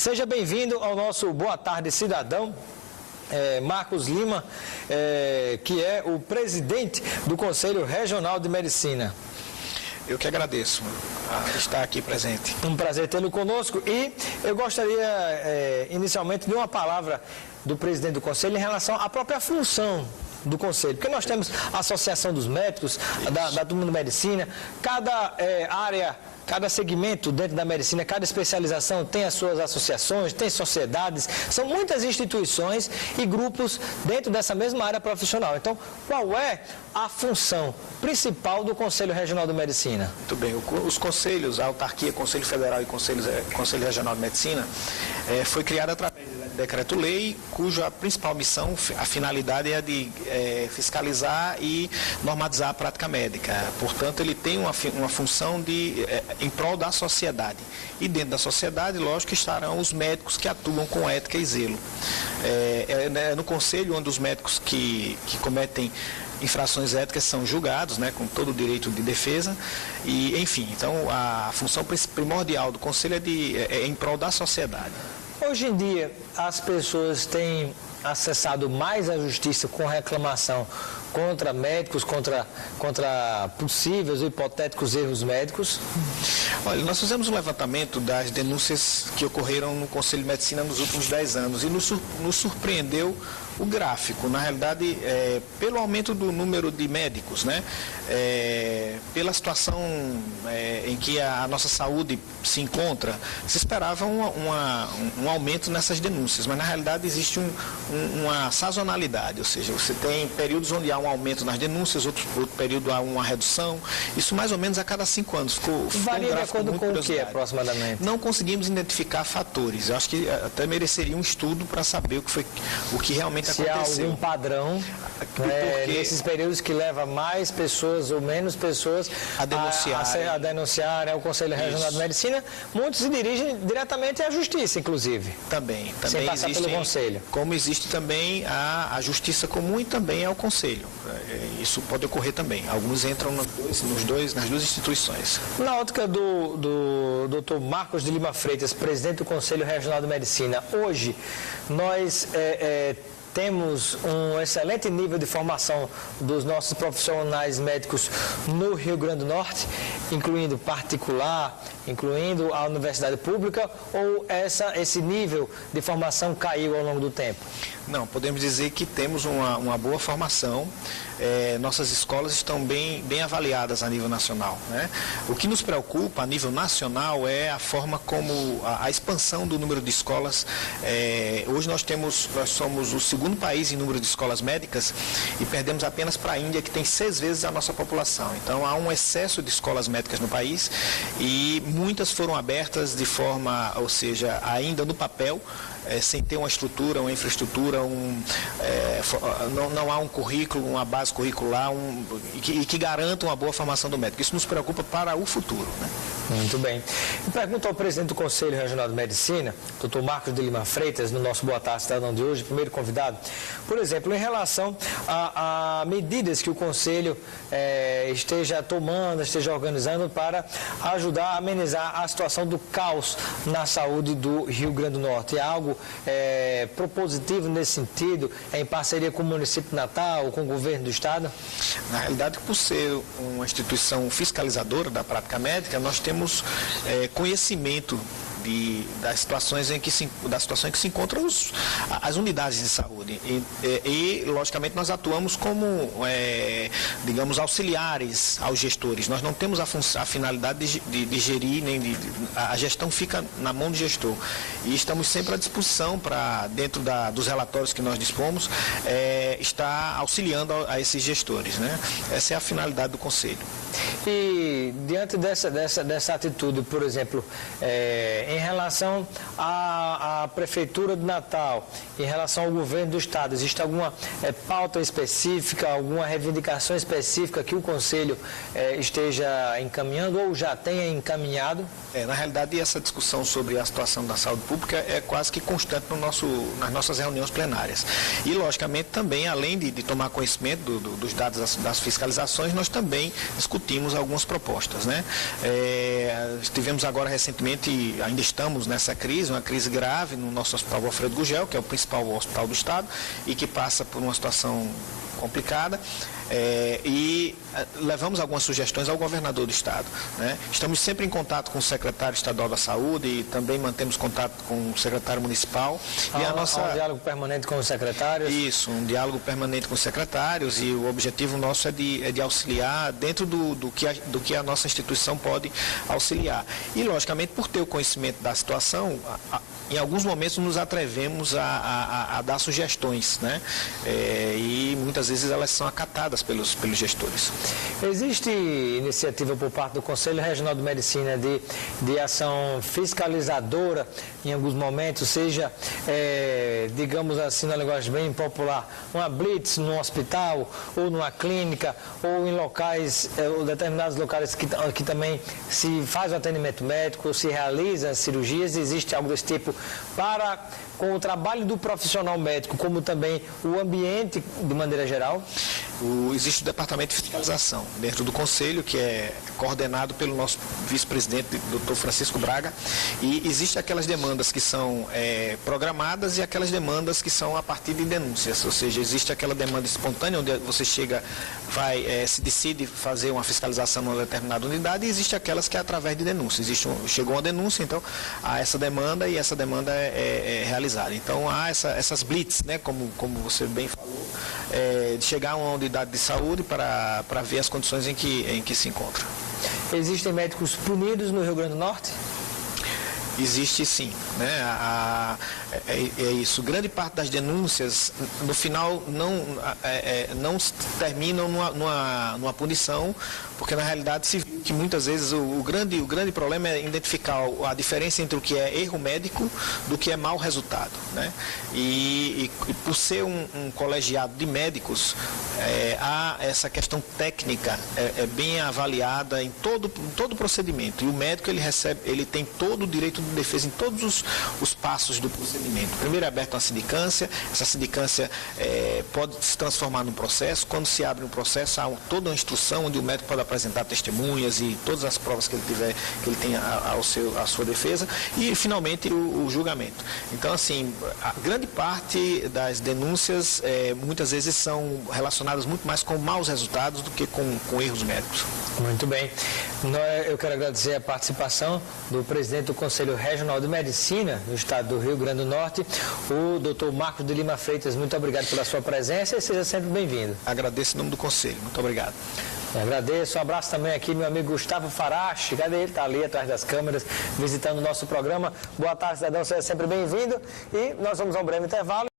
Seja bem-vindo ao nosso Boa Tarde Cidadão. Marcos Lima, que é o presidente do Conselho Regional de Medicina. Eu que agradeço estar aqui presente. Um prazer tê-lo conosco e eu gostaria inicialmente de uma palavra do presidente do Conselho em relação à própria função do Conselho, porque nós temos a Associação dos Médicos, da Turma de Medicina, cada área, cada segmento dentro da medicina, cada especialização tem as suas associações, tem sociedades, são muitas instituições e grupos dentro dessa mesma área profissional. Então, qual é a função principal do Conselho Regional de Medicina? Muito bem, os conselhos, a autarquia, Conselho Federal e Conselho Regional de Medicina, foi criada através do decreto-lei, cuja principal missão, a finalidade é de fiscalizar e normatizar a prática médica. Portanto, ele tem uma função em prol da sociedade. E dentro da sociedade, lógico, estarão os médicos que atuam com ética e zelo. No Conselho, onde os médicos que cometem infrações éticas são julgados, com todo o direito de defesa, e enfim, então a função primordial do Conselho é em prol da sociedade. Hoje em dia, as pessoas têm acessado mais a justiça com reclamação contra médicos, contra possíveis ou hipotéticos erros médicos? Olha, nós fizemos um levantamento das denúncias que ocorreram no Conselho de Medicina nos últimos 10 anos e nos surpreendeu o gráfico. Na realidade, pelo aumento do número de médicos, pela situação em que a nossa saúde se encontra, se esperava um aumento nessas denúncias, mas na realidade existe uma sazonalidade, ou seja, você tem períodos onde há um aumento nas denúncias, outro período há uma redução, isso mais ou menos a cada 5 anos. Varia de acordo com o que, aproximadamente? Não conseguimos identificar fatores, eu acho que até mereceria um estudo para saber o que realmente se aconteceu. Há algum padrão nesses períodos que leva mais pessoas ou menos pessoas a denunciar o Conselho Regional de Medicina, muitos se dirigem diretamente à Justiça, inclusive. Também sem passar pelo Conselho. Como existe também a Justiça Comum e também ao Conselho. Isso pode ocorrer também. Alguns entram nas duas instituições. Na ótica do Dr. Marcos de Lima Freitas, presidente do Conselho Regional de Medicina, hoje nós temos um excelente nível de formação dos nossos profissionais médicos no Rio Grande do Norte, incluindo particular, incluindo a universidade pública, ou esse nível de formação caiu ao longo do tempo? Não, podemos dizer que temos uma boa formação. Nossas escolas estão bem avaliadas a nível nacional. O que nos preocupa a nível nacional é a forma como a expansão do número de escolas. Hoje nós somos o segundo país em número de escolas médicas e perdemos apenas para a Índia, que tem 6 vezes a nossa população. Então há um excesso de escolas médicas no país e muitas foram abertas de forma, ou seja, ainda no papel, sem ter uma estrutura, uma infraestrutura, não há um currículo, uma base curricular que garanta uma boa formação do médico. Isso nos preocupa para o futuro. Muito bem. Eu pergunto ao presidente do Conselho Regional de Medicina, Dr. Marcos de Lima Freitas, no nosso Boa Tarde Cidadão de hoje, primeiro convidado, por exemplo, em relação a medidas que o Conselho esteja tomando, esteja organizando para ajudar a amenizar a situação do caos na saúde do Rio Grande do Norte. É algo propositivo nesse sentido, em parceria com o município de Natal, com o governo do Estado? Na realidade, por ser uma instituição fiscalizadora da prática médica, nós temos conhecimento das situações em que se encontram as unidades de saúde e logicamente nós atuamos como digamos auxiliares aos gestores. Nós não temos a finalidade de gerir, a gestão fica na mão do gestor e estamos sempre à disposição para, dentro dos relatórios que nós dispomos, estar auxiliando a esses gestores. Essa é a finalidade do Conselho. E diante dessa atitude, por exemplo, em relação à Prefeitura de Natal, em relação ao governo do Estado, existe alguma pauta específica, alguma reivindicação específica que o Conselho esteja encaminhando ou já tenha encaminhado? Na realidade, essa discussão sobre a situação da saúde pública é quase que constante nas nossas reuniões plenárias. E, logicamente, também, além de tomar conhecimento dos dados das fiscalizações, nós também discutimos algumas propostas. Tivemos agora recentemente, ainda ainda estamos nessa crise, uma crise grave no nosso Hospital Alfredo Gugel, que é o principal hospital do Estado, e que passa por uma situação complicada, e levamos algumas sugestões ao governador do Estado, né? Estamos sempre em contato com o secretário estadual da Saúde e também mantemos contato com o secretário municipal. E a nossa... um diálogo permanente com os secretários? Isso, um diálogo permanente com os secretários, e o objetivo nosso é de auxiliar dentro do que a nossa instituição pode auxiliar. E, logicamente, por ter o conhecimento da situação, em alguns momentos nos atrevemos a dar sugestões, né? E muitas vezes elas são acatadas pelos gestores. Existe iniciativa por parte do Conselho Regional de Medicina de ação fiscalizadora em alguns momentos, seja, digamos assim, na linguagem bem popular, uma blitz num hospital ou numa clínica ou em locais, ou determinados locais que também se faz o atendimento médico, se realiza cirurgias? Existe algo desse tipo para, com o trabalho do profissional médico, como também o ambiente de maneira geral? Existe o Departamento de Fiscalização dentro do Conselho, que é coordenado pelo nosso vice-presidente, Dr. Francisco Braga, e existem aquelas demandas que são programadas e aquelas demandas que são a partir de denúncias, ou seja, existe aquela demanda espontânea, onde você chega, se decide fazer uma fiscalização numa determinada unidade, e existe aquelas que é através de denúncias. Chegou uma denúncia, então há essa demanda e essa demanda é realizada. Então há essas blitz, né, como você bem falou, de chegar a uma unidade de saúde para ver as condições em que se encontra. Existem médicos punidos no Rio Grande do Norte? Existe sim, né? É isso. Grande parte das denúncias, no final, não terminam numa punição, porque na realidade se viu que muitas vezes o grande problema é identificar a diferença entre o que é erro médico do que é mau resultado, né? E por ser um colegiado de médicos, há essa questão técnica bem avaliada em todo o procedimento, e o médico ele tem todo o direito de defesa em todos os passos do procedimento. Primeiro é aberta uma sindicância, essa sindicância pode se transformar num processo. Quando se abre um processo, há toda uma instrução onde o médico pode apresentar testemunhas e todas as provas que ele tem à sua defesa, e finalmente o julgamento. Então, assim, a grande parte das denúncias muitas vezes são relacionadas muito mais com maus resultados do que com erros médicos. Muito bem. Eu quero agradecer a participação do presidente do Conselho Regional de Medicina do Estado do Rio Grande do Norte, o Dr. Marcos de Lima Freitas. Muito obrigado pela sua presença e seja sempre bem-vindo. Agradeço em nome do Conselho. Muito obrigado. Eu agradeço. Um abraço também aqui, meu amigo Gustavo Farache. Cadê ele? Está ali atrás das câmeras, visitando o nosso programa. Boa tarde, cidadão. Seja sempre bem-vindo. E nós vamos a um breve intervalo.